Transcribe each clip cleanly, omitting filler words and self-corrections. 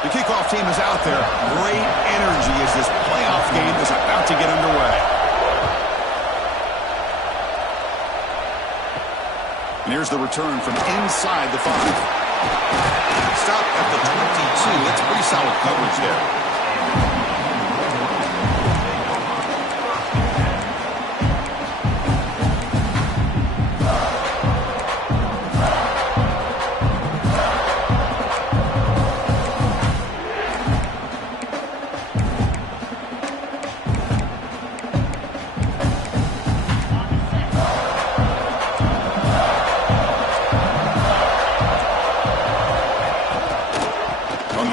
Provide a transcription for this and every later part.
The kickoff team is out there. Great energy as this playoff game is about to get underway. And here's the return from inside the 5. Stop at the 22. That's pretty solid coverage there.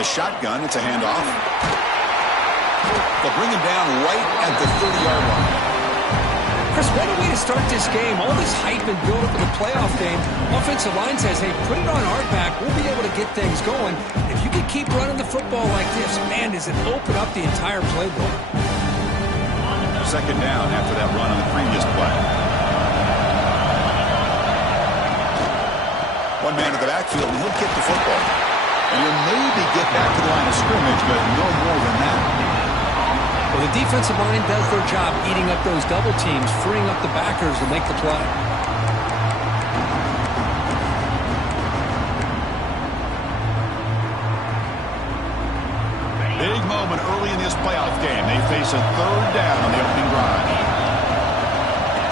Shotgun, it's a handoff. They'll bring him down right at the 30-yard line. Chris, what a way to start this game. All this hype and build-up in the playoff game. Offensive line says, hey, put it on our back. We'll be able to get things going. If you can keep running the football like this, man, does it open up the entire playbook. Second down after that run on the previous play. One man in the backfield, and he'll kick the football. And he'll maybe get back to the line of scrimmage, but no more than that. Well, the defensive line does their job eating up those double teams, freeing up the backers to make the play. Big moment early in this playoff game. They face a third down on the opening drive.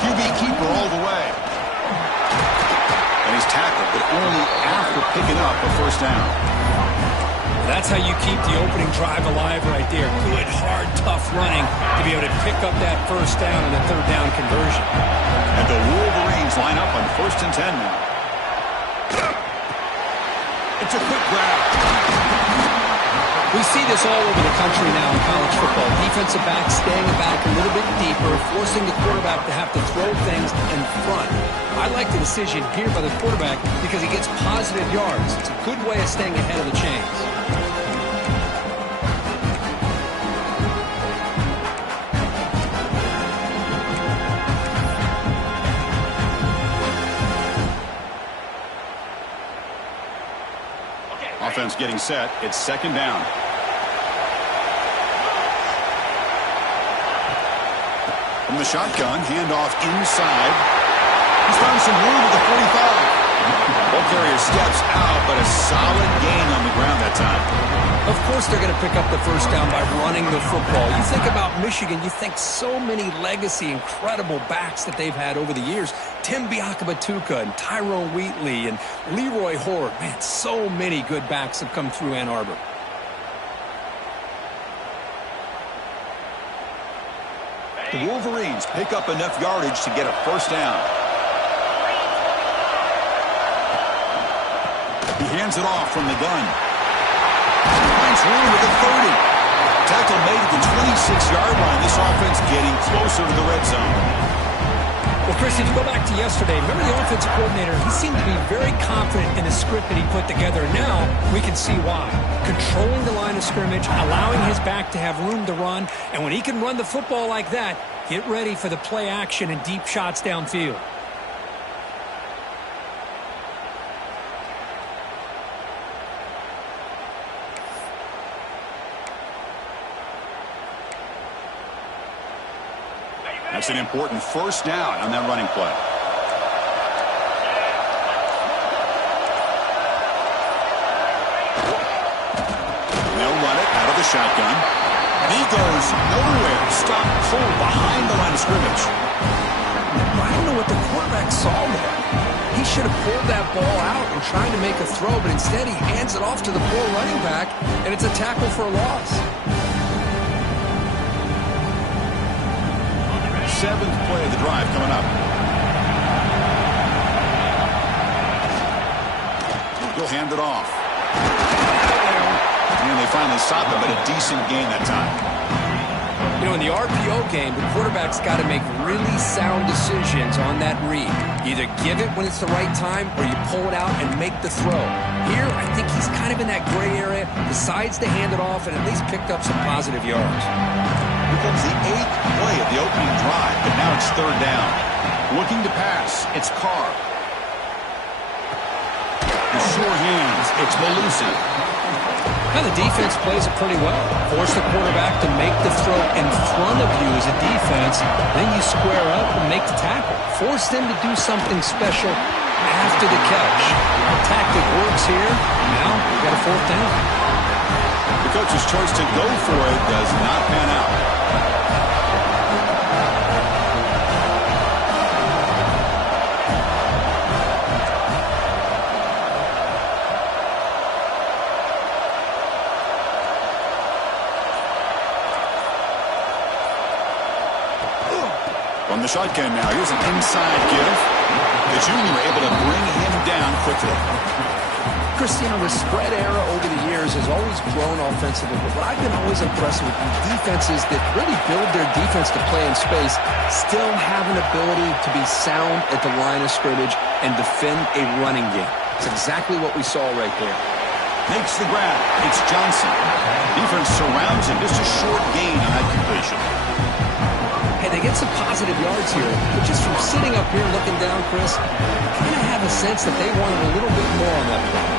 QB keeper all the way. And he's tackled, but only after picking up a first down. That's how you keep the opening drive alive right there. Good, hard, tough running to be able to pick up that first down and the third down conversion. And the Wolverines line up on 1st and 10 now. It's a quick grab. We see this all over the country now in college football. Defensive backs staying back a little bit deeper, forcing the quarterback to have to throw things in front. I like the decision here by the quarterback because he gets positive yards. It's a good way of staying ahead of the chains. Offense getting set. It's second down. From the shotgun, handoff inside. He's found some room at the 45. Ball carrier steps out, but a solid gain on the ground that time. Of course they're going to pick up the first down by running the football. You think about Michigan, you think so many legacy, incredible backs that they've had over the years. Tim Biakabatuka and Tyrone Wheatley and Leroy Horde. Man, so many good backs have come through Ann Arbor. The Wolverines pick up enough yardage to get a first down. He hands it off from the gun. Finds room at the 30. Tackle made at the 26-yard line. This offense getting closer to the red zone. Well, Chris, if you go back to yesterday, remember the offensive coordinator, he seemed to be very confident in the script that he put together. Now we can see why. Controlling the line of scrimmage, allowing his back to have room to run, and when he can run the football like that, get ready for the play action and deep shots downfield. That's an important first down on that running play. They'll run it out of the shotgun. And he goes nowhere. Stop cold behind the line of scrimmage. I don't know what the quarterback saw there. He should have pulled that ball out and tried to make a throw, but instead he hands it off to the poor running back, and it's a tackle for a loss. 7th play of the drive coming up. He'll hand it off. And they finally stop him, but a decent gain that time. You know, in the RPO game, the quarterback's got to make really sound decisions on that read. Either give it when it's the right time, or you pull it out and make the throw. Here, I think he's kind of in that gray area, decides to hand it off, and at least picked up some positive yards. Becomes the 8th play of the opening drive, but now it's third down. Looking to pass, it's Carr. The sure hands, it's Malusi. Now the defense plays it pretty well. Force the quarterback to make the throw in front of you as a defense. Then you square up and make the tackle. Force them to do something special after the catch. The tactic works here. Now we've got a fourth down. The coach's choice to go for it does not pan out. From the shotgun now, here's an inside give. The junior able to bring him down quickly. Cristiano, the spread era over the years has always grown offensively, but what I've been always impressed with defenses that really build their defense to play in space still have an ability to be sound at the line of scrimmage and defend a running game. It's exactly what we saw right there. Makes the grab. It's Johnson. Defense surrounds him. Just a short gain on that completion. Hey, they get some positive yards here, but just from sitting up here looking down, Chris, I kind of have a sense that they wanted a little bit more on that play.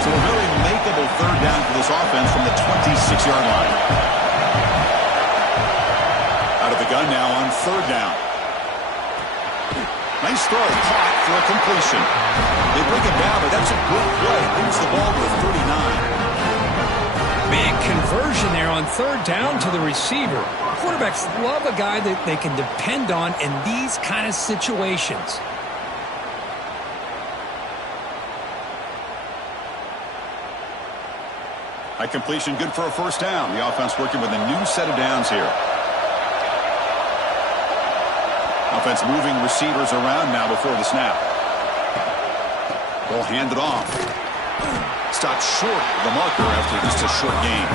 So a very makeable third down for this offense from the 26-yard line. Out of the gun now on third down. Nice throw, caught for a completion. They bring him down, but that's a good play. Brings the ball to the 39. Big conversion there on third down to the receiver. Quarterbacks love a guy that they can depend on in these kind of situations. High completion, good for a first down. The offense working with a new set of downs here. Offense moving receivers around now before the snap. Ball handed off. Stopped short of the marker after just a short gain.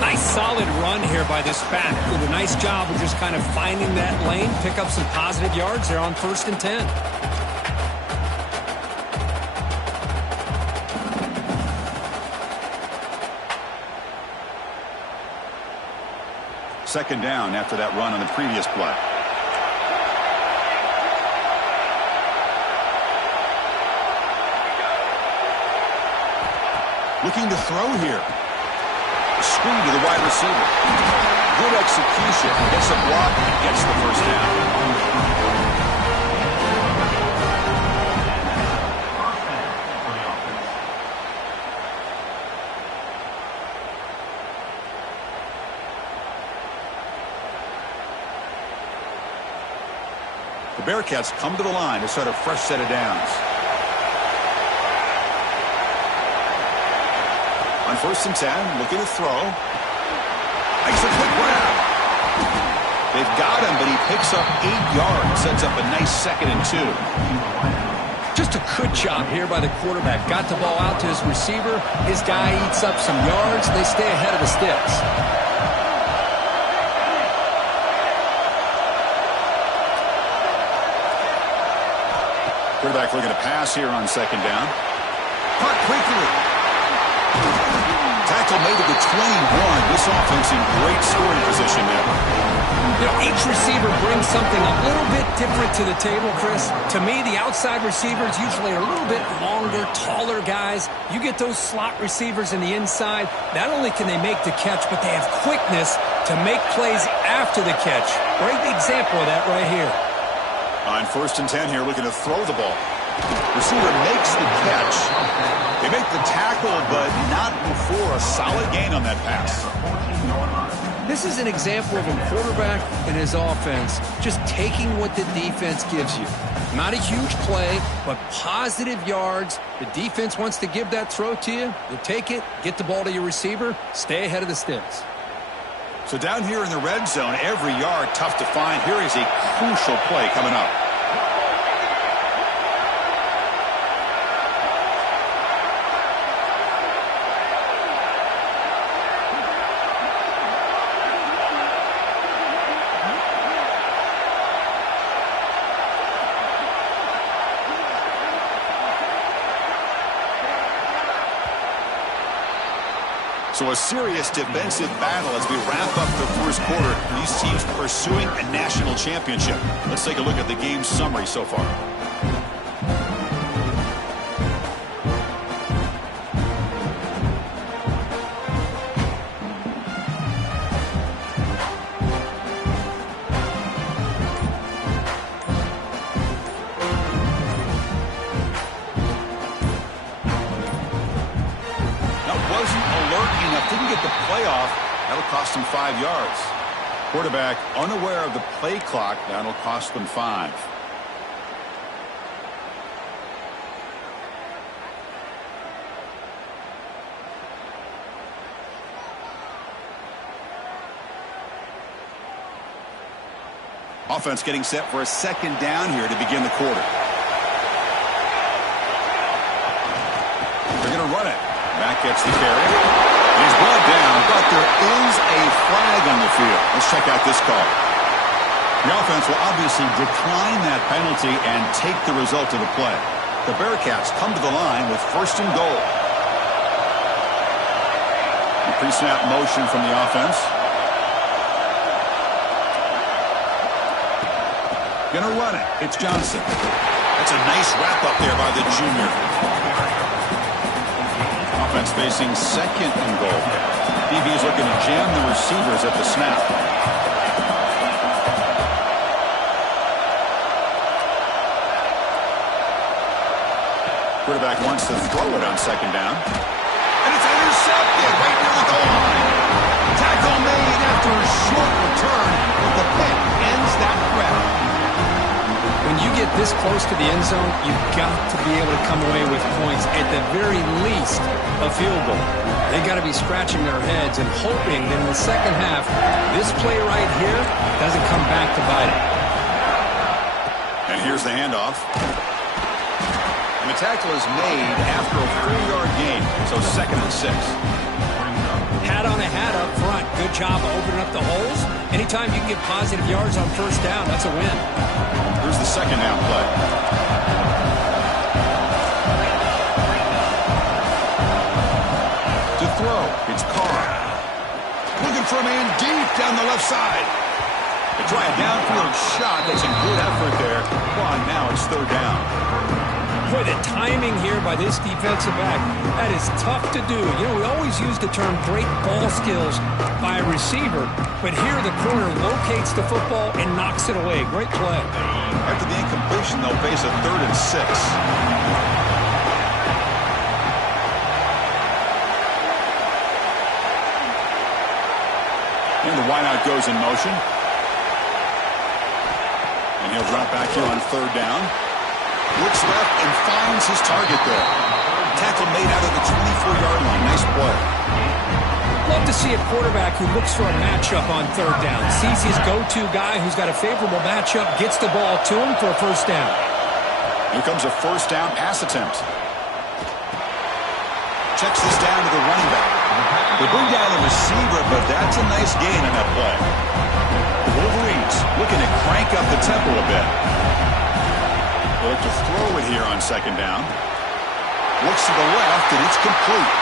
Nice solid run here by this back. Did a nice job of just kind of finding that lane, pick up some positive yards there on 1st and 10. Second down after that run on the previous play. Looking to throw here. Screen to the wide receiver. Good execution. Gets a block and gets the first down. The Bearcats come to the line to start a fresh set of downs. On 1st and 10, looking to throw. Makes a quick grab. They've got him, but he picks up 8 yards. Sets up a nice 2nd and 2. Just a good job here by the quarterback. Got the ball out to his receiver. His guy eats up some yards. They stay ahead of the sticks. Quarterback looking to pass here on 2nd down. Caught quickly. Tackle made to the 21. This offense in great scoring position now. You know, each receiver brings something a little bit different to the table, Chris. To me, the outside receivers usually are a little bit longer, taller guys. You get those slot receivers in the inside. Not only can they make the catch, but they have quickness to make plays after the catch. Great example of that right here. On 1st and 10 here, looking to throw the ball. Receiver makes the catch. They make the tackle, but not before a solid gain on that pass. This is an example of a quarterback and his offense just taking what the defense gives you. Not a huge play, but positive yards. The defense wants to give that throw to you. You take it, get the ball to your receiver, stay ahead of the sticks. So down here in the red zone, every yard tough to find. Here is a crucial play coming up. So a serious defensive battle as we wrap up the first quarter. These teams pursuing a national championship. Let's take a look at the game summary so far. wasn't alert enough, didn't get the play off. That'll cost him 5 yards. Quarterback unaware of the play clock. That'll cost them 5. Offense getting set for a second down here to begin the quarter. They're going to run it. Mack gets the carry. He's brought down, but there is a flag on the field. Let's check out this call. The offense will obviously decline that penalty and take the result of the play. The Bearcats come to the line with 1st and goal. The pre-snap motion from the offense. Gonna run it. It's Johnson. That's a nice wrap up there by the junior. Offense facing 2nd and goal. DB is looking to jam the receivers at the snap. Quarterback wants to throw it on 2nd down. And it's intercepted right near the goal line. Tackle made after a short return, but the pick ends that threat. When you get this close to the end zone, you've got to be able to come away with points, at the very least, a field goal. They've got to be scratching their heads and hoping that in the second half, this play right here doesn't come back to bite it. And here's the handoff. And the tackle is made after a 4-yard gain, so 2nd and 6. Hat on a hat up front. Good job of opening up the holes. Anytime you can get positive yards on 1st down, that's a win. Here's the 2nd down play. To throw, it's Carr. Looking for a man deep down the left side. They try a downfield shot. That's a good effort there. Well, now it's 3rd down. Boy, the timing here by this defensive back, that is tough to do. You know, we always use the term great ball skills by a receiver, but here the corner locates the football and knocks it away. Great play. After the incompletion, they'll face a 3rd and 6. And the wideout goes in motion. And he'll drop back here on 3rd down. Looks left and finds his target there. Tackle made out of the 24-yard line. Nice play. Love to see a quarterback who looks for a matchup on 3rd down. Sees his go-to guy who's got a favorable matchup, gets the ball to him for a 1st down. Here comes a 1st down pass attempt. Checks this down to the running back. They bring down the receiver, but that's a nice gain in that play. The Wolverines looking to crank up the tempo a bit. They look to throw it here on 2nd down. Looks to the left, and it's complete.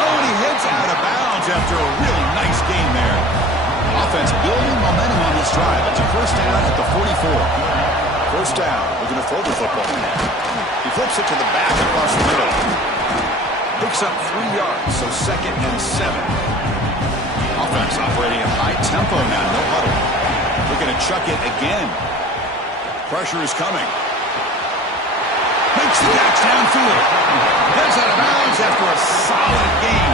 Oh, and he heads out of bounds after a really nice gain there. Offense building momentum on this drive. It's a 1st down at the 44. 1st down, looking to throw the football. He flips it to the back across the middle. Picks up 3 yards, so 2nd and 7. Offense operating at high tempo now, no huddle. Looking to chuck it again. Pressure is coming. Makes the catch downfield. Gets out of bounds after a solid gain.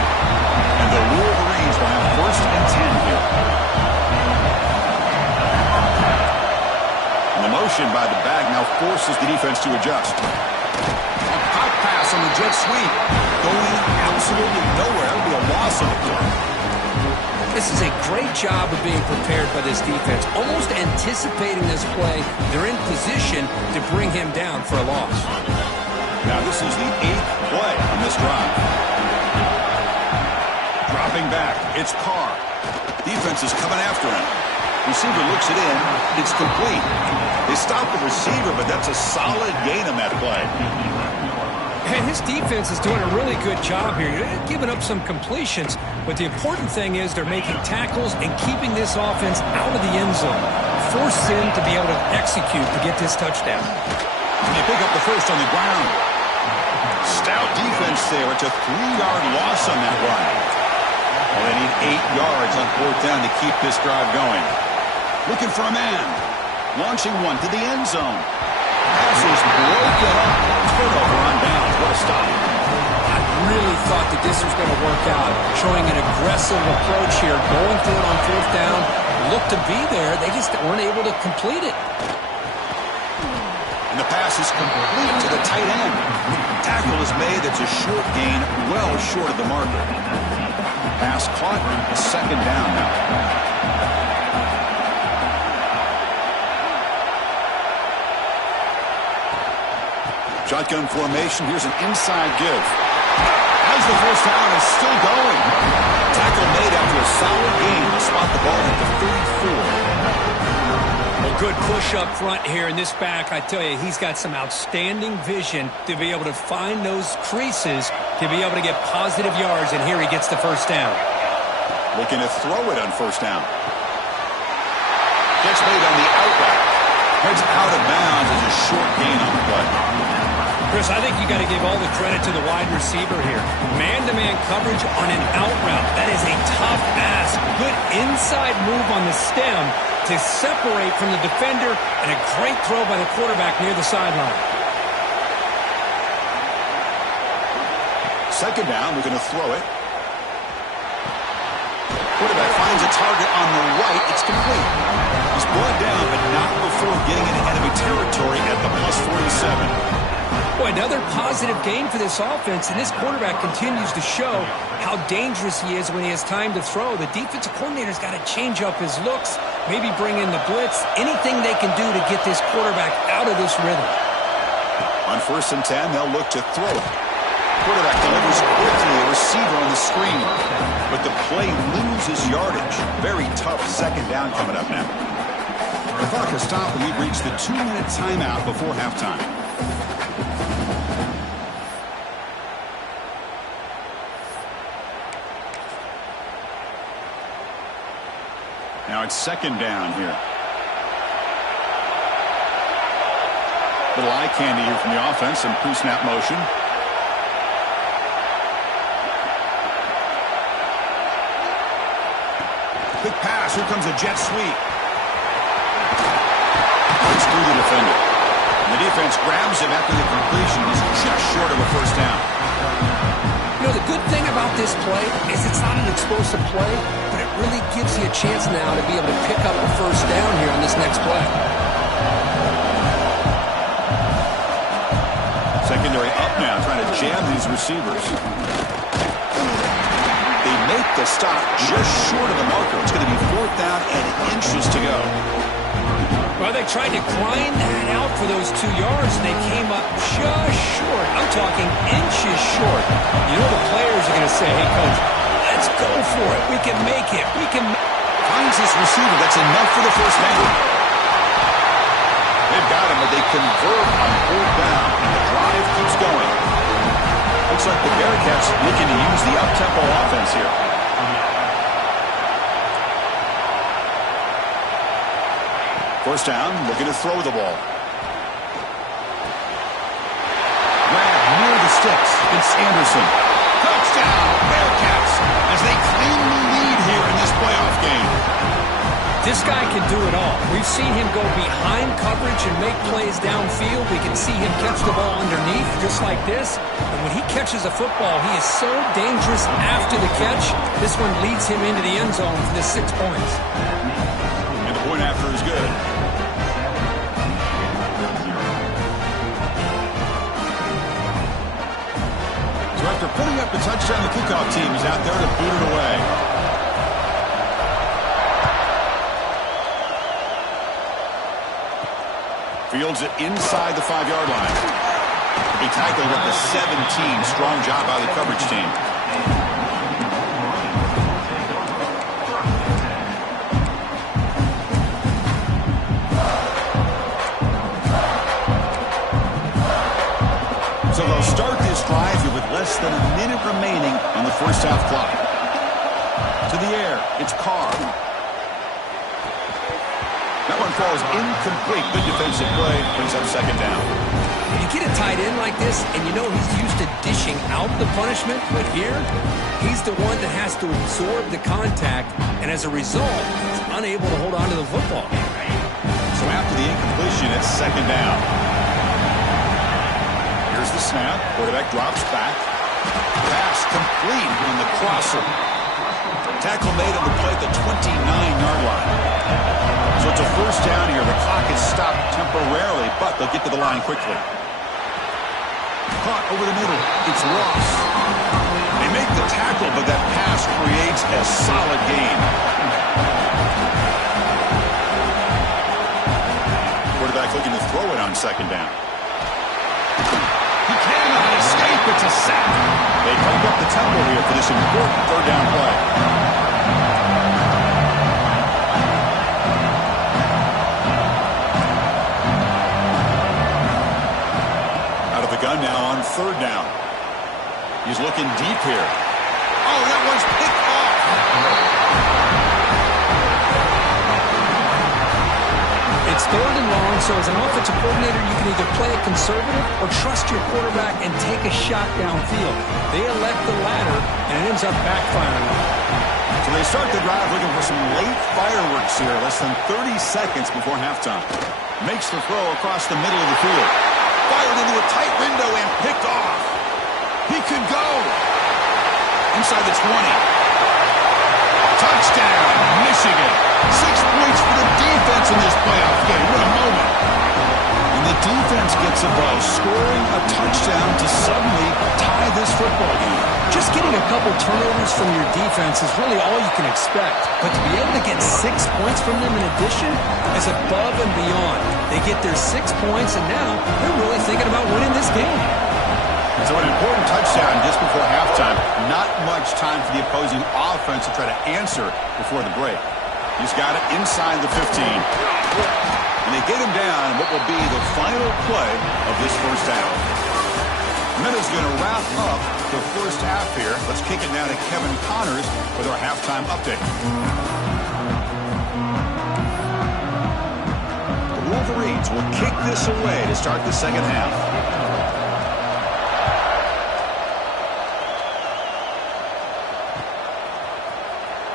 And the Wolverines will have 1st and 10 here. And the motion by the back now forces the defense to adjust. A pop pass on the jet sweep. Going absolutely nowhere. It'll be a loss on the play. This is a great job of being prepared by this defense. Almost anticipating this play. They're in position to bring him down for a loss. Now this is the 8th play on this drive. Dropping back. It's Carr. Defense is coming after him. Receiver looks it in. It's complete. They stop the receiver, but that's a solid gain on that play. And his defense is doing a really good job here. They're giving up some completions, but the important thing is they're making tackles and keeping this offense out of the end zone. Forces him to be able to execute to get this touchdown. And they pick up the 1st on the ground. Stout defense there. It's a 3-yard loss on that run. And they need 8 yards on 4th down to keep this drive going. Looking for a man. Launching one to the end zone. Pass is broken up. Turnover on downs. What a stop. I really thought the this was going to work out. Showing an aggressive approach here, going for it on fourth down. Looked to be there. They just weren't able to complete it. And the pass is complete to the tight end. Tackle is made. It's a short gain, well short of the marker. Pass caught. A second down now. Shotgun formation. Here's an inside give. As the first down is still going. Tackle made after a solid gain to spot the ball at the 34. Well, good push up front here in this back. I tell you, he's got some outstanding vision to be able to find those creases, to be able to get positive yards, and here he gets the first down. Looking to throw it on first down. Gets made on the out route. Heads out of bounds as a short gain on the play. Chris, I think you got to give all the credit to the wide receiver here. Man-to-man coverage on an out route. That is a tough ask. Good inside move on the stem to separate from the defender, and a great throw by the quarterback near the sideline. Second down, we're going to throw it. Quarterback finds a target on the right. It's complete. He's brought down, but not before getting into enemy territory at the plus 47. Boy, another positive gain for this offense, and this quarterback continues to show how dangerous he is when he has time to throw. The defensive coordinator's got to change up his looks, maybe bring in the blitz, anything they can do to get this quarterback out of this rhythm. On 1st and 10, they'll look to throw it. Quarterback delivers quickly, a receiver on the screen, but the play loses yardage. Very tough second down coming up now. The clock has stopped, and we've reached the 2-minute timeout before halftime. Now it's second down here. Little eye candy here from the offense in pre-snap motion. Quick pass. Here comes a jet sweep. It's through the defender. And the defense grabs him after the completion. He's just short of a first down. You know, the good thing about this play is it's not an explosive play, but it really gives you a chance now to be able to pick up a first down here on this next play. Secondary up now, trying to jam these receivers. They make the stop just short of the marker. It's going to be fourth down and inches to go. Well, they tried to grind that out for those 2 yards, and they came up just short. I'm talking inches short. You know the players are going to say, hey, coach, let's go for it. We can make it. We can. Finds this receiver. That's enough for the first down. They've got him, but they convert on fourth down, and the drive keeps going. Looks like the Bearcats looking to use the up-tempo offense here. First down, looking to throw the ball. Grab near the sticks. It's Anderson. Touchdown, Bearcats, as they claim the lead here in this playoff game. This guy can do it all. We've seen him go behind coverage and make plays downfield. We can see him catch the ball underneath just like this. And when he catches a football, he is so dangerous after the catch. This one leads him into the end zone for the 6 points. And the point after is good. So after putting up the touchdown, the kickoff team is out there to boot it away. Fields it inside the 5-yard line. He tackled at the 17. Strong job by the coverage team. So they'll start this drive here with less than a minute remaining on the first half clock. To the air, it's Carr. That one falls incomplete. Good defensive play brings up second down. You get a tight end like this, and you know he's used to dishing out the punishment, but here, he's the one that has to absorb the contact, and as a result, he's unable to hold on to the football. So after the incompletion, it's second down. Here's the snap. Quarterback drops back. Pass complete on the crosser. Tackle made on the play at the 29-yard line. So it's a first down here. The clock is stopped temporarily, but they'll get to the line quickly. Caught over the middle. It's Ross. They make the tackle, but that pass creates a solid gain. Quarterback looking to throw it on second down. He cannot escape. It's a sack. They crank up the tempo here for this important third down play. Out of the gun now on third down. He's looking deep here. Oh, that one's picked off. It's third and long, so as an offensive coordinator, you can either play it conservative or trust your quarterback and take a shot downfield. They elect the latter, and it ends up backfiring. So they start the drive looking for some late fireworks here, less than 30 seconds before halftime. Makes the throw across the middle of the field. Fired into a tight window and picked off. He could go. Inside the 20. Touchdown, Michigan. 6 points for the defense in this playoff game. What a moment. And the defense gets a buzz, scoring a touchdown to suddenly tie this football game. Just getting a couple turnovers from your defense is really all you can expect. But to be able to get 6 points from them in addition is above and beyond. They get their 6 points, and now they're really thinking about winning this game. So an important touchdown just before halftime. Not much time for the opposing offense to try to answer before the break. He's got it inside the 15. And they get him down in what will be the final play of this first half. Minutes going to wrap up the first half here. Let's kick it now to Kevin Connors with our halftime update. The Wolverines will kick this away to start the second half.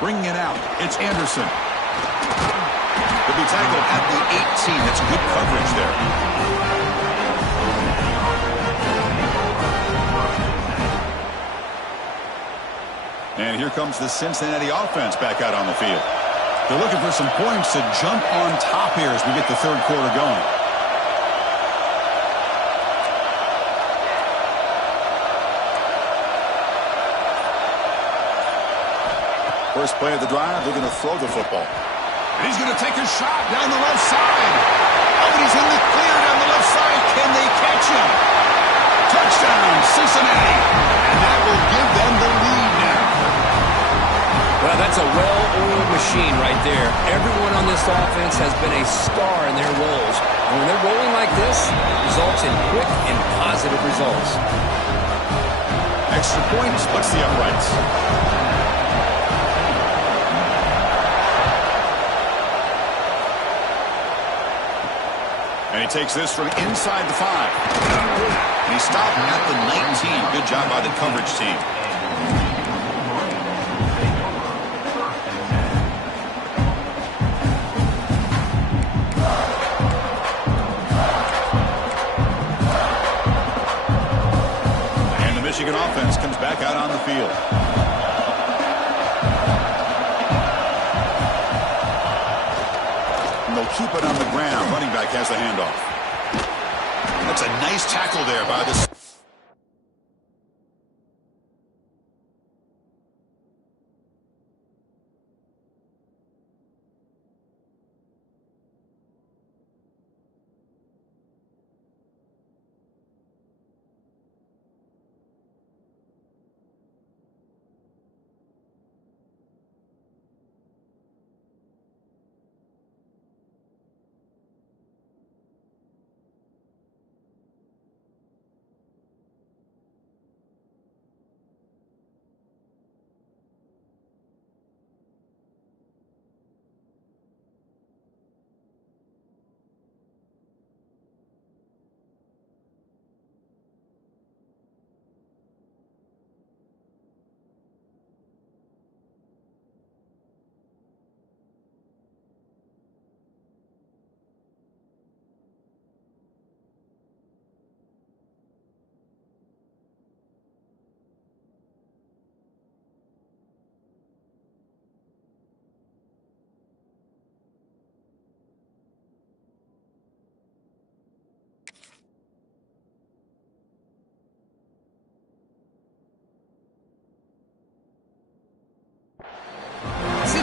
Bringing it out, it's Anderson. He'll be tackled at the 18. That's good coverage there. And here comes the Cincinnati offense back out on the field. They're looking for some points to jump on top here as we get the third quarter going. First play of the drive, they're going to throw the football. And he's going to take a shot down the left side. Oh, and he's in the clear down the left side. Can they catch him? Touchdown, Cincinnati. And that will give them the lead now. Well, that's a well-oiled machine right there. Everyone on this offense has been a star in their roles. And when they're rolling like this, it results in quick and positive results. Extra point splits the uprights. And he takes this from inside the 5. And he stopped at the 19. Good job by the coverage team. And the Michigan offense comes back out on the field. They'll keep it on the ground. Running back has the handoff. That's a nice tackle there by the...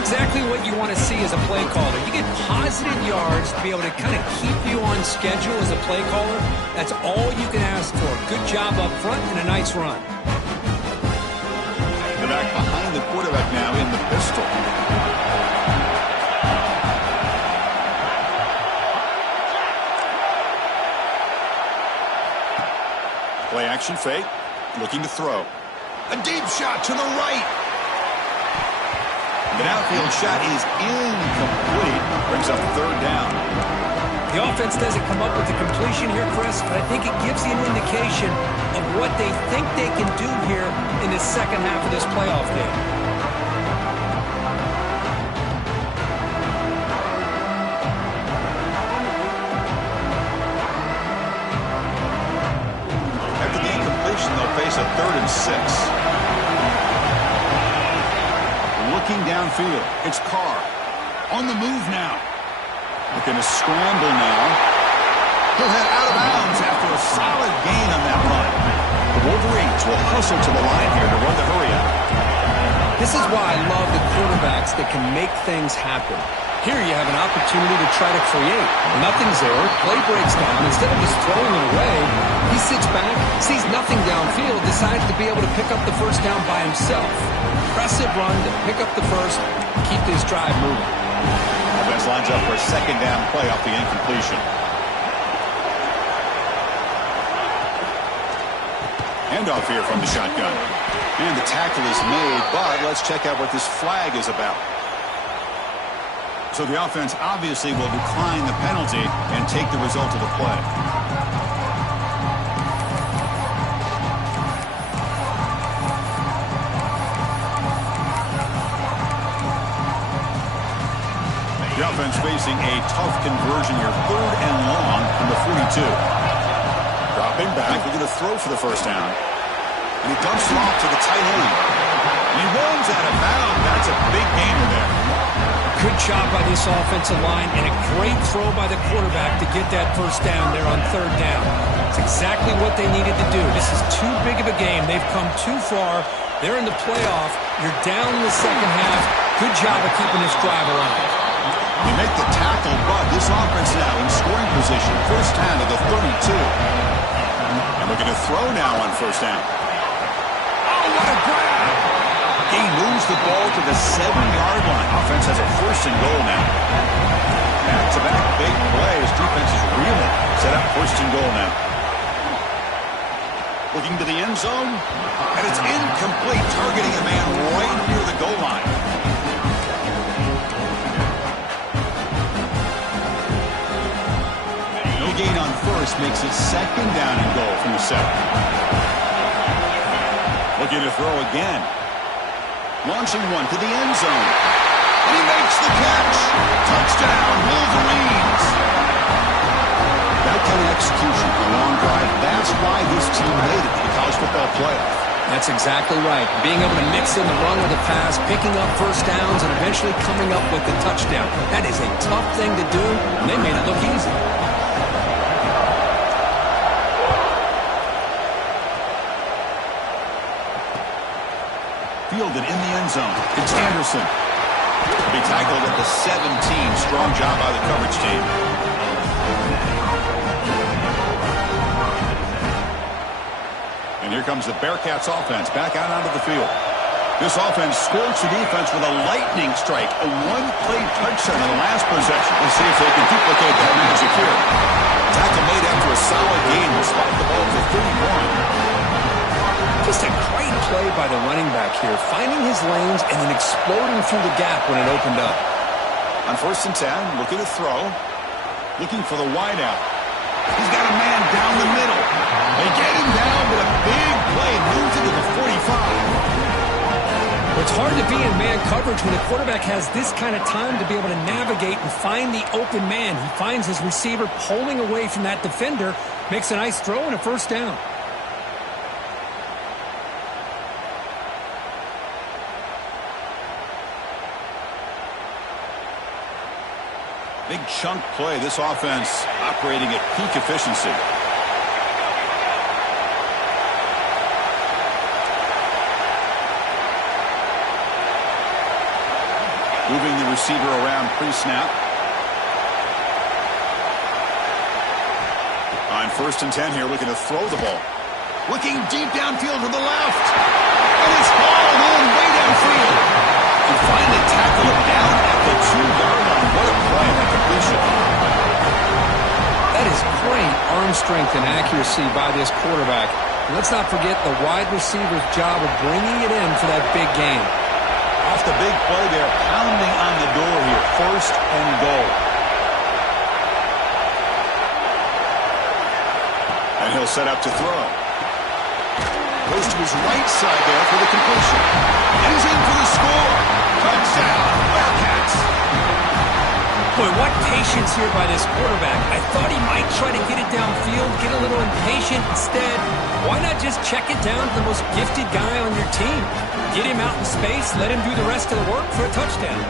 exactly what you want to see as a play caller. You get positive yards to be able to kind of keep you on schedule as a play caller. That's all you can ask for. Good job up front and a nice run. They're back behind the quarterback now in the pistol. Play action fake. Looking to throw. A deep shot to the right. The outfield shot is incomplete. Brings up third down. The offense doesn't come up with the completion here, Chris, but I think it gives you an indication of what they think they can do here in the second half of this playoff game. After the incompletion, they'll face a 3rd and 6. Looking downfield, it's Carr. On the move now. Looking to scramble now. He'll head out of bounds after a solid gain on that run. The Wolverines will hustle to the line here to run the hurry up. This is why I love the quarterbacks that can make things happen. Here you have an opportunity to try to create. Nothing's there. Play breaks down. Instead of just throwing it away, he sits back, sees nothing downfield, decides to be able to pick up the first down by himself. Impressive run to pick up the first, keep this drive moving. Offense lines up for a second down play off the incompletion. Handoff here from the shotgun. And the tackle is made, but let's check out what this flag is about. So the offense obviously will decline the penalty and take the result of the play. The offense facing a tough conversion here, 3rd and long from the 42. Dropping back, looking to throw for the first down. And he dumps it off to the tight end. And he runs out of bounds. That's a big gainer there. Good job by this offensive line and a great throw by the quarterback to get that first down there on 3rd down. It's exactly what they needed to do. This is too big of a game. They've come too far. They're in the playoff. You're down in the second half. Good job of keeping this drive alive. They make the tackle, but this offense now in scoring position. First down to the 32. And looking to throw now on first down. Oh, what a grab! He moves the ball to the 7-yard line. Offense has a 1st and goal now. Back-to-back big plays. Defense is reeling. Set up 1st and goal now. Looking to the end zone. And it's incomplete. Targeting a man right near the goal line. No gain on first makes it 2nd down and goal from the 7. Looking to throw again. Launching one to the end zone. And he makes the catch. Touchdown, Wolverines. That kind of execution for a long drive, that's why this team made it to the college football playoff. That's exactly right. Being able to mix in the run with the pass, picking up first downs, and eventually coming up with the touchdown. That is a tough thing to do, and they made it look easy. Fielded in the end zone. It's Anderson. He tackled at the 17. Strong job by the coverage team. And here comes the Bearcats offense back out onto the field. This offense scorched the defense with a lightning strike. A 1-play touchdown in the last possession. We'll see if they can duplicate that magic here. Tackle made after a solid gain. Will spot the ball for 31. Just a great play by the running back here, finding his lanes and then exploding through the gap when it opened up. On 1st and 10, looking to throw. Looking for the wideout. He's got a man down the middle. They get him down, but a big play moves into the 45. It's hard to be in man coverage when the quarterback has this kind of time to be able to navigate and find the open man. He finds his receiver pulling away from that defender, makes a nice throw and a first down. Big chunk play. This offense operating at peak efficiency. Moving the receiver around pre-snap. On 1st and 10 here, looking to throw the ball. Looking deep downfield to the left. And it's hauled in way downfield. And finally tackle it down at the 2-yard line. What a play on that completion. That is great arm strength and accuracy by this quarterback. Let's not forget the wide receiver's job of bringing it in for that big gain. Off the big play there, pounding on the door here. 1st and goal. And he'll set up to throw. Goes to his right side there for the completion. And he's in for the score. Touchdown, Bearcats. Boy, what patience here by this quarterback. I thought he might try to get it downfield, get a little impatient. Instead, why not just check it down to the most gifted guy on your team? Get him out in space, let him do the rest of the work for a touchdown.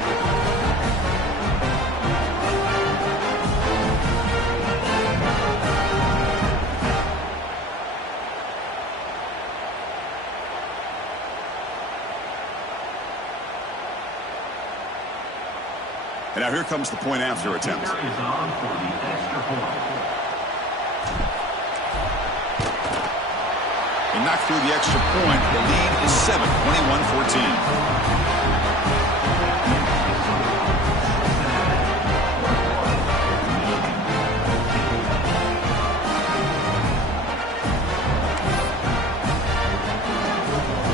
And now here comes the point after attempt. He knocked through the extra point. The lead is 7, 21-14.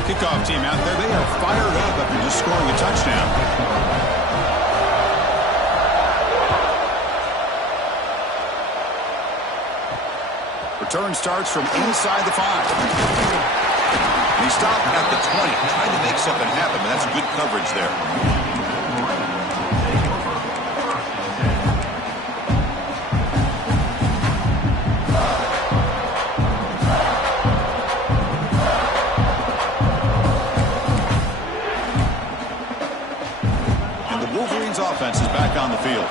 Kickoff team out there, they are fired up after just scoring a touchdown. Return starts from inside the 5. And he stopped at the 20, trying to make something happen, but that's good coverage there. And the Wolverines' offense is back on the field.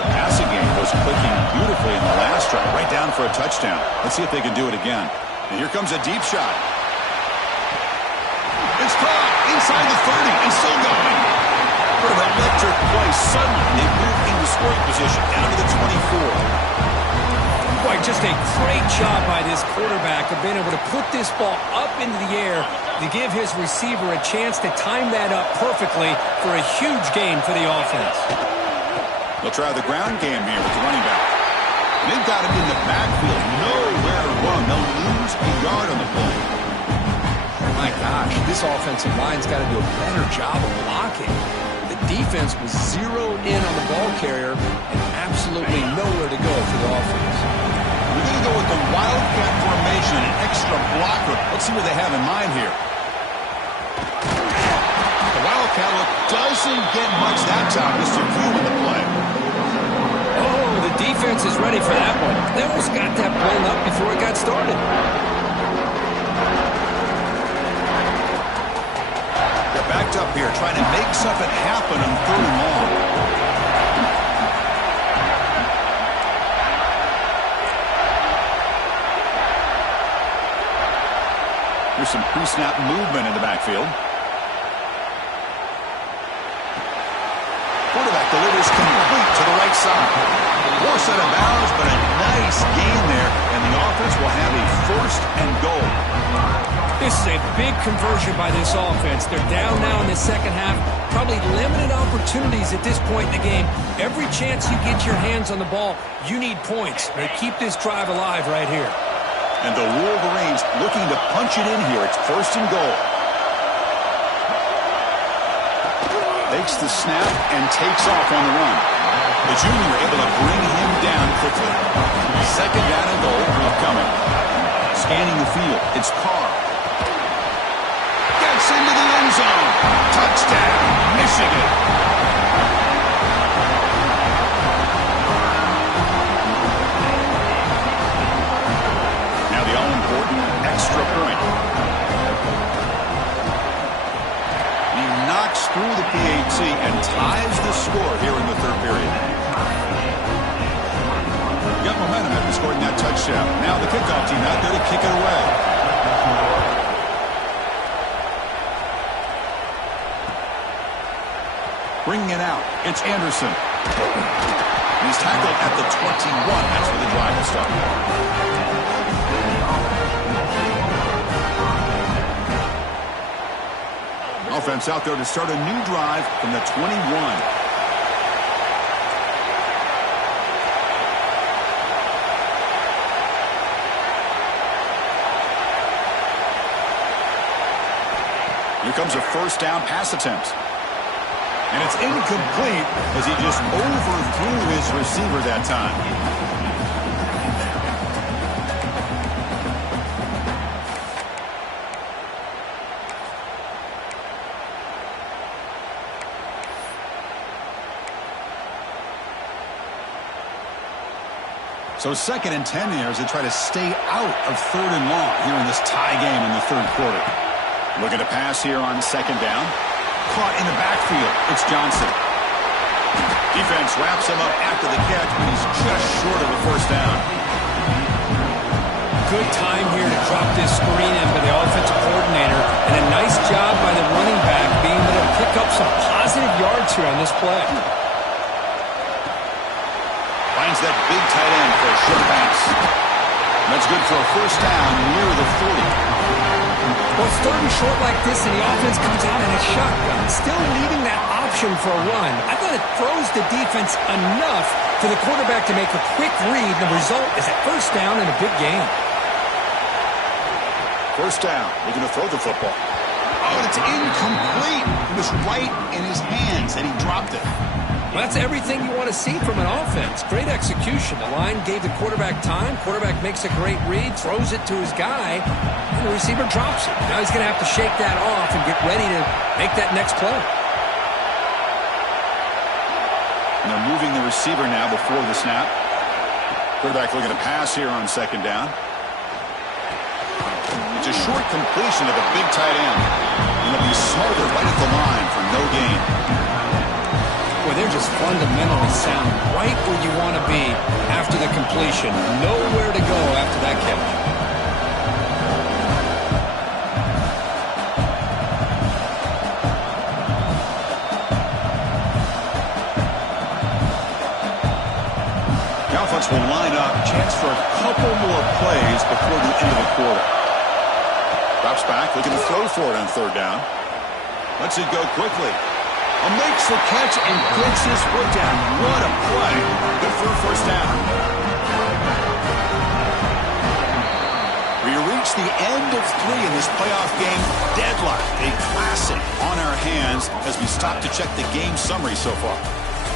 The passing game was clicking beautifully in the last drive, right down for a touchdown. Let's see if they can do it again. And here comes a deep shot. It's caught inside the 30 and still going. What an electric play. Suddenly they move into scoring position down to the 24. Boy, just a great job by this quarterback of being able to put this ball up into the air to give his receiver a chance to time that up perfectly for a huge gain for the offense. They'll try the ground game here with the running back. They've got him in the backfield, nowhere to run. They'll lose a yard on the play. My gosh, this offensive line's got to do a better job of blocking. The defense was zeroed in on the ball carrier and absolutely nowhere to go for the offense. We're going to go with the wildcat formation, an extra blocker. Let's see what they have in mind here. The wildcat look doesn't get much that time. Mr. Q in the play. Oh, the defense is ready for that one. They almost got that blown up before it got started. They're backed up here, trying to make something happen on 3rd and long. There's some pre-snap movement in the backfield. Quarterback delivers complete to the right side. Force out of bounds, but a nice gain there, and the offense will have a 1st and goal. This is a big conversion by this offense. They're down now in the second half. Probably limited opportunities at this point in the game. Every chance you get your hands on the ball, you need points. They keep this drive alive right here. And the Wolverines looking to punch it in here. It's 1st and goal. Takes the snap and takes off on the run. The junior able to bring him down quickly. 2nd down and goal upcoming. Scanning the field. It's Carr. Gets into the end zone. Touchdown, Michigan. Now the all-important extra point. He knocks through the PAT and ties the score here in the 3rd period. Got momentum after scoring that touchdown. Now the kickoff team out there to kick it away. Bringing it out, it's Anderson. He's tackled at the 21. That's where the drive will start. Offense out there to start a new drive from the 21. Here comes a first down pass attempt. And it's incomplete as he just overthrew his receiver that time. So 2nd and 10 here as they try to stay out of 3rd and long here in this tie game in the 3rd quarter. Looking to pass here on 2nd down. Caught in the backfield. It's Johnson. Defense wraps him up after the catch, but he's just short of a first down. Good time here to drop this screen in by the offensive coordinator, and a nice job by the running back being able to pick up some positive yards here on this play. Finds that big tight end for a short pass. That's good for a first down near the 40. Well, it's 3rd and short like this, and the offense comes out in a shotgun, still leaving that option for a run. I thought it throws the defense enough for the quarterback to make a quick read. The result is a first down and a big gain. First down, looking to throw the football. Oh, and it's incomplete. It was right in his hands, and he dropped it. Well, that's everything you want to see from an offense. Great execution. The line gave the quarterback time. Quarterback makes a great read, throws it to his guy, and the receiver drops it. Now he's going to have to shake that off and get ready to make that next play. And they're moving the receiver now before the snap. Quarterback looking to pass here on 2nd down. It's a short completion of a big tight end. And they'll be smothered right at the line for no gain. Boy, they're just fundamentally sound, right where you want to be after the completion. Nowhere to go after that catch. The offense will line up, chance for a couple more plays before the end of the quarter. Drops back, looking to throw for it on 3rd down. Lets it go quickly. Makes the catch and gets his foot down. What a play. Good for a first down. We reach the end of 3 in this playoff game. Deadlock, a classic on our hands as we stop to check the game summary so far.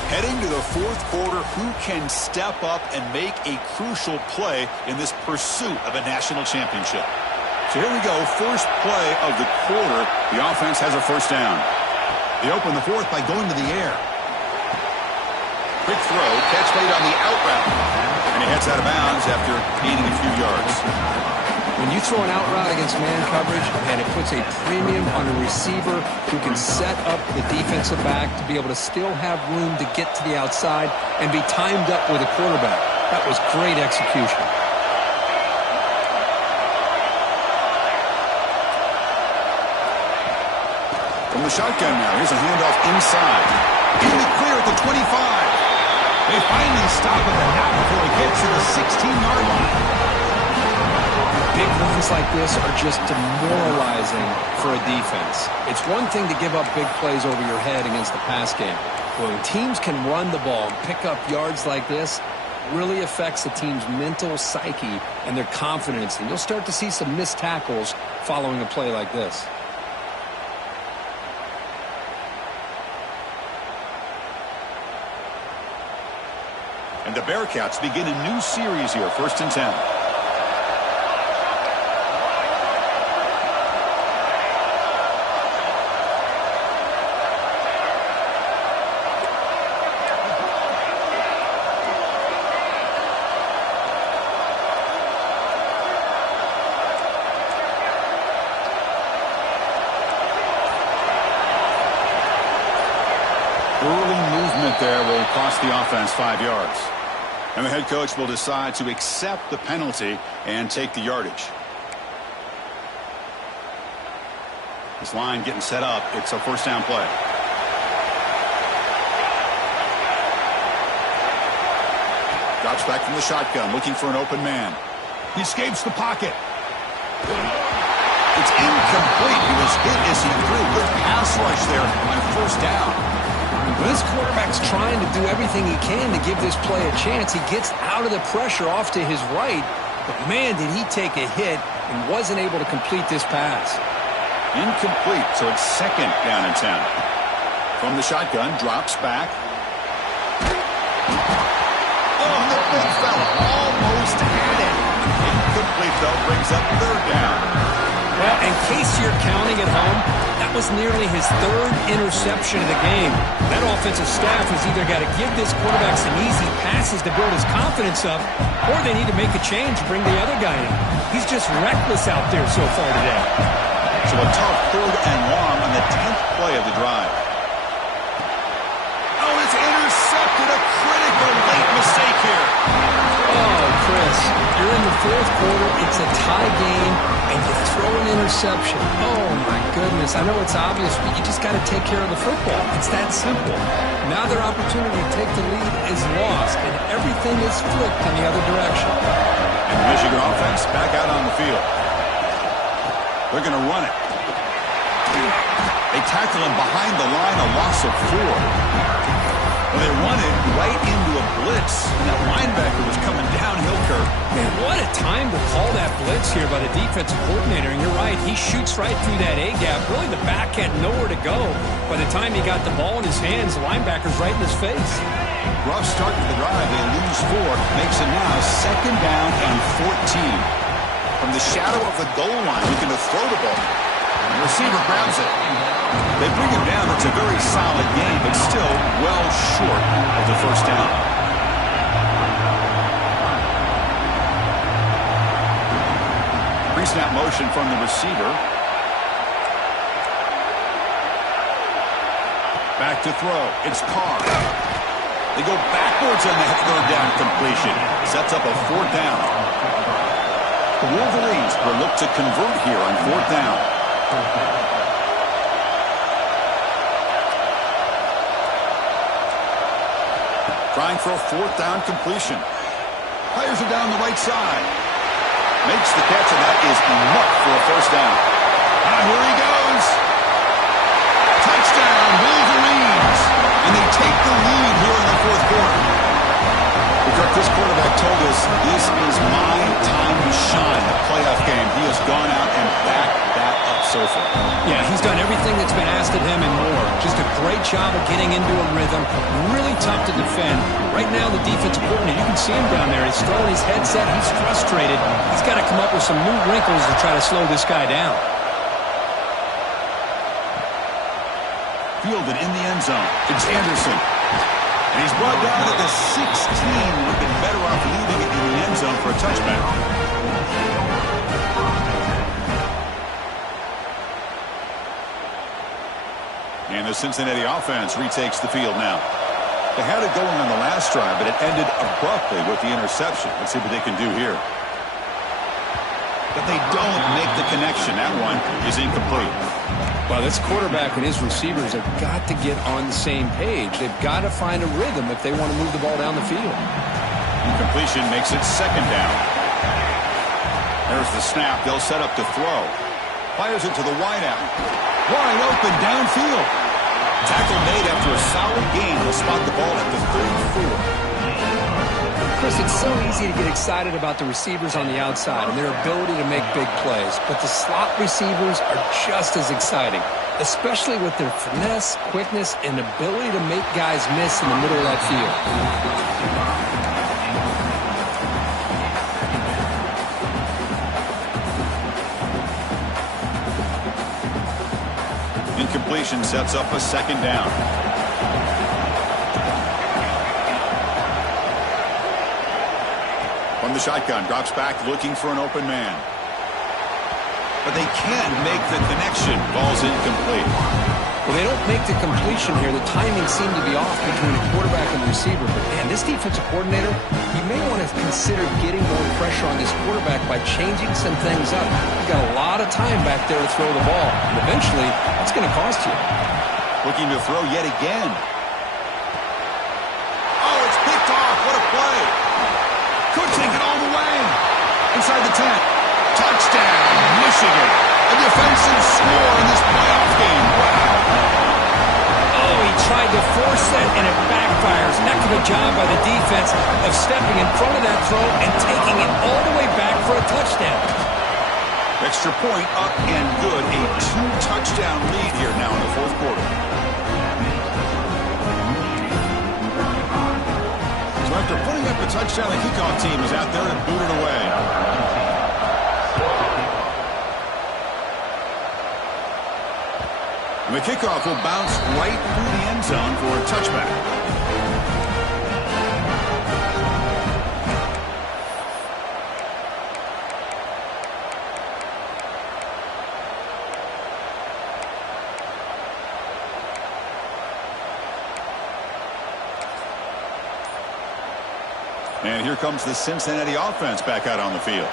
Heading to the 4th quarter, who can step up and make a crucial play in this pursuit of a national championship? So here we go, first play of the quarter. The offense has a first down. They open the 4th by going to the air. Quick throw, catch made on the out route. And he heads out of bounds after gaining a few yards. When you throw an out route against man coverage, and it puts a premium on a receiver who can set up the defensive back to be able to still have room to get to the outside and be timed up with a quarterback. That was great execution. From the shotgun now, here's a handoff inside. In the clear at the 25. They finally stop him, and not before he gets to the 16-yard line. Big runs like this are just demoralizing for a defense. It's one thing to give up big plays over your head against the pass game. When teams can run the ball and pick up yards like this, it really affects the team's mental psyche and their confidence. And you'll start to see some missed tackles following a play like this. And the Bearcats begin a new series here, 1st and 10. Early movement there will cost the offense 5 yards. And the head coach will decide to accept the penalty and take the yardage. This line getting set up. It's a first down play. Drops back from the shotgun, looking for an open man. He escapes the pocket. It's incomplete. He was hit as he threw. Good pass rush there on first down. Well, this quarterback's trying to do everything he can to give this play a chance. He gets out of the pressure off to his right, but man, did he take a hit and wasn't able to complete this pass. Incomplete, so it's second down and 10. From the shotgun, drops back. Oh, the big fella almost had it. Incomplete, though, brings up third down. Well, in case you're counting at home, that was nearly his third interception of the game. That offensive staff has either got to give this quarterback some easy passes to build his confidence up, or they need to make a change and bring the other guy in. He's just reckless out there so far today. So a tough third and long on the 10th play of the drive. Oh, it's intercepted. A critical late mistake here. Oh, Chris, you're in the fourth quarter. It's a tie game, and you throw an interception. Oh, my goodness. I know it's obvious, but you just got to take care of the football. It's that simple. Now their opportunity to take the lead is lost, and everything is flipped in the other direction. And the Michigan offense back out on the field. They're going to run it. They tackle him behind the line, a loss of 4. Well, they run it right into a blitz, and that linebacker was coming downhill curve. Man, what a time to call that blitz here by the defensive coordinator. And you're right, he shoots right through that A-gap. Really, the back had nowhere to go. By the time he got the ball in his hands, the linebacker's right in his face. Rough start to the drive. They lose 4. Makes it now second down and 14. From the shadow of the goal line, looking to throw the ball. The receiver grabs it. They bring him down. It's a very solid game, but still well short of the first down. Pre-snap motion from the receiver. Back to throw. It's Carr. They go backwards on that third down completion. Sets up a fourth down. The Wolverines will look to convert here on fourth down. Trying for a fourth down completion. Fires it down the right side. Makes the catch, and that is enough for a first down. And here he goes. Touchdown, Wolverines. And they take the lead here in the fourth quarter. This quarterback told us this is my time to shine, a playoff game. He has gone out and backed that up so far. Yeah, he's done everything that's been asked of him and more. Just a great job of getting into a rhythm. Really tough to defend. Right now, the defensive coordinator, you can see him down there. He's throwing his headset. He's frustrated. He's got to come up with some new wrinkles to try to slow this guy down. Fielded in the end zone. It's Anderson. And he's brought down at the 16. Looking better off leaving it in the end zone for a touchback. And the Cincinnati offense retakes the field now. They had it going on the last drive, but it ended abruptly with the interception. Let's see what they can do here. But they don't make the connection. That one is incomplete. Well, this quarterback and his receivers have got to get on the same page. They've got to find a rhythm if they want to move the ball down the field. Incompletion makes it second down. There's the snap. They'll set up to throw. Fires it to the wideout. Wide open downfield. Tackle made after a solid gain. They'll spot the ball at the 34. Chris, it's so easy to get excited about the receivers on the outside and their ability to make big plays, but the slot receivers are just as exciting, especially with their finesse, quickness, and ability to make guys miss in the middle of that field. Incompletion sets up a second down. From the shotgun, drops back, looking for an open man. But they can't make the connection. Ball's incomplete. Well, they don't make the completion here. The timing seemed to be off between the quarterback and the receiver. But, man, this defensive coordinator, he may want to consider getting more pressure on this quarterback by changing some things up. You've got a lot of time back there to throw the ball. And eventually, that's going to cost you. Looking to throw yet again. Oh, it's picked off. What a play. inside the 10. Touchdown, Michigan. A defensive score in this playoff game. Wow. Oh, he tried to force that, and it backfires. Heck of a job by the defense of stepping in front of that throw and taking it all the way back for a touchdown. Extra point up and good. A 2-touchdown lead here now in the fourth quarter. So after putting up a touchdown, the kickoff team is out there to boot it away. And the kickoff will bounce right through the end zone for a touchback. And here comes the Cincinnati offense back out on the field.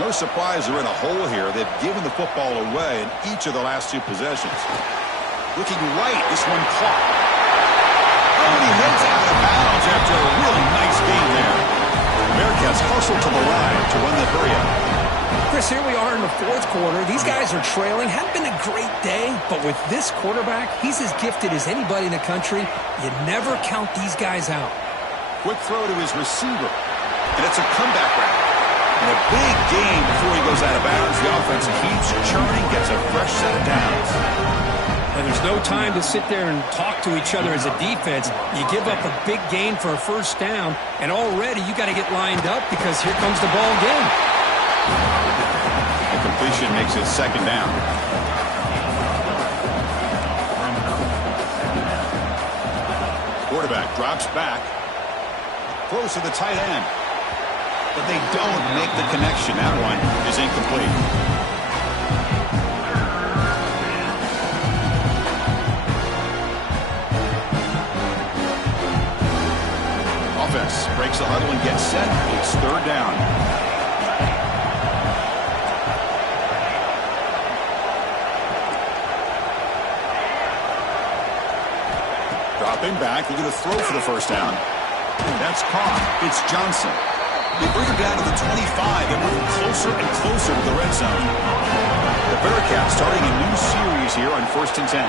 No surprise they're in a hole here. They've given the football away in each of the last 2 possessions. Looking right, this one caught. Oh, and he heads out of bounds after a really nice game there. Bearcats hustle to the line to run the hurry up. Chris, here we are in the fourth quarter. These guys are trailing. Hadn't been a great day, but with this quarterback, he's as gifted as anybody in the country. You never count these guys out. Quick throw to his receiver, and it's a comeback route. And a big game before he goes out of bounds. The offense keeps churning, gets a fresh set of downs. And there's no time to sit there and talk to each other as a defense. You give up a big gain for a first down, and already you got to get lined up because here comes the ball again. The completion makes it second down. Quarterback drops back. Throws to the tight end. But they don't make the connection. That one is incomplete. Offense breaks the huddle and gets set. It's third down. Dropping back. They're going to throw for the first down. That's caught. It's Johnson. They bring him down to the 25 and move closer and closer to the red zone. The Bearcats starting a new series here on 1st and 10.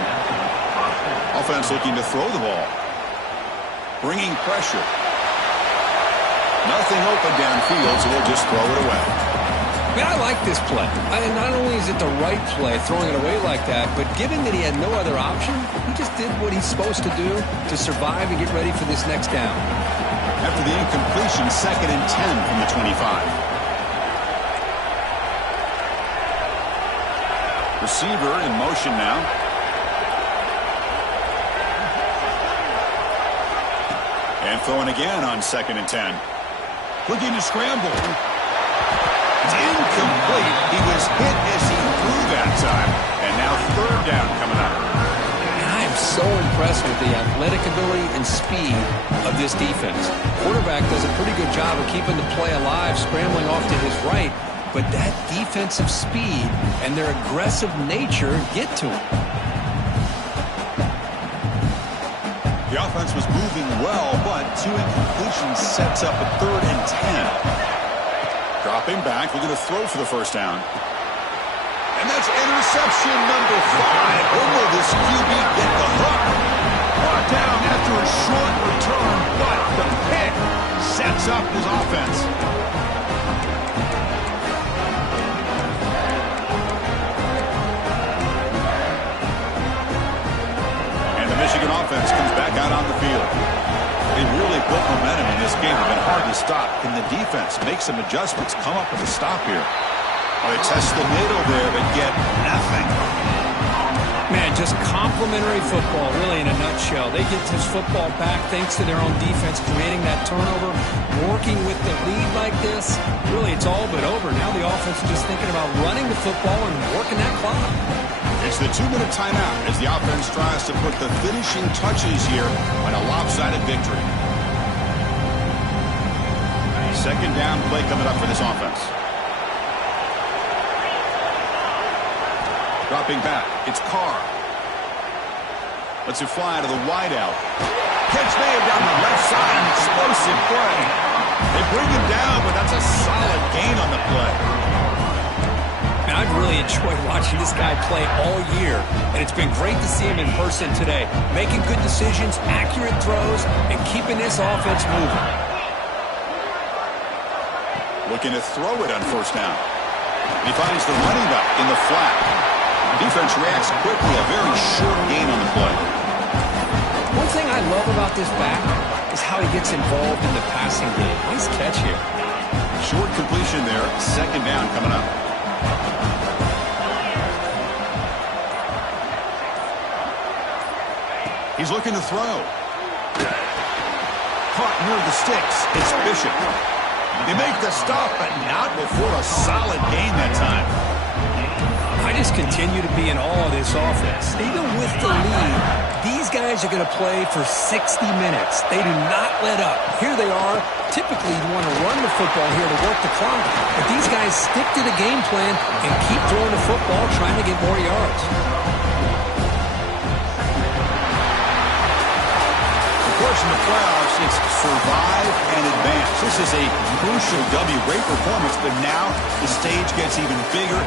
Offense looking to throw the ball. Bringing pressure. Nothing open downfield, so they'll just throw it away. Man, I like this play. Not only is it the right play, throwing it away like that, but given that he had no other option, he just did what he's supposed to do to survive and get ready for this next down. After the incompletion, 2nd and 10 from the 25. Receiver in motion now. And throwing again on 2nd and 10. Looking to scramble. It's incomplete. He was hit as he threw that time. And now third down coming up. I am so impressed with the athletic ability and speed of this defense. Quarterback does a pretty good job of keeping the play alive, scrambling off to his right. But that defensive speed and their aggressive nature get to him. The offense was moving well, but 2 incompletions sets up a 3rd and 10. Dropping back, we're going to throw for the first down. And that's interception number 5. When will this QB get the hook? Brought down after a short return, but the pick sets up his offense. And the Michigan offense comes back out on the field. They really built momentum in this game. It's been hard to stop. Can the defense make some adjustments, come up with a stop here? Well, they test the middle there, but get nothing. Man, just complimentary football, really, in a nutshell. They get this football back thanks to their own defense, creating that turnover, working with the lead like this. Really, it's all but over. Now the offense is just thinking about running the football and working that clock. It's the 2-minute timeout as the offense tries to put the finishing touches here on a lopsided victory. Second down play coming up for this offense. Dropping back, it's Carr. Lets it fly to the wideout. Catch made down the left side, explosive play. They bring him down, but that's a solid gain on the play. And I've really enjoyed watching this guy play all year, and it's been great to see him in person today, making good decisions, accurate throws, and keeping this offense moving. Looking to throw it on first down. He finds the running back in the flat. Defense reacts quickly, a very short gain on the play. One thing I love about this back is how he gets involved in the passing game. Nice catch here. Short completion there, second down coming up. He's looking to throw. Caught near the sticks. It's Bishop. They make the stop, but not before a solid gain that time. I just continue to be in awe of this offense. Even with the lead, these guys are going to play for 60 minutes. They do not let up. Here they are. Typically, you want to run the football here to work the clock, but these guys stick to the game plan and keep throwing the football, trying to get more yards. Of course, in the playoffs, it's survive and advance. This is a crucial W. Great performance, but now the stage gets even bigger.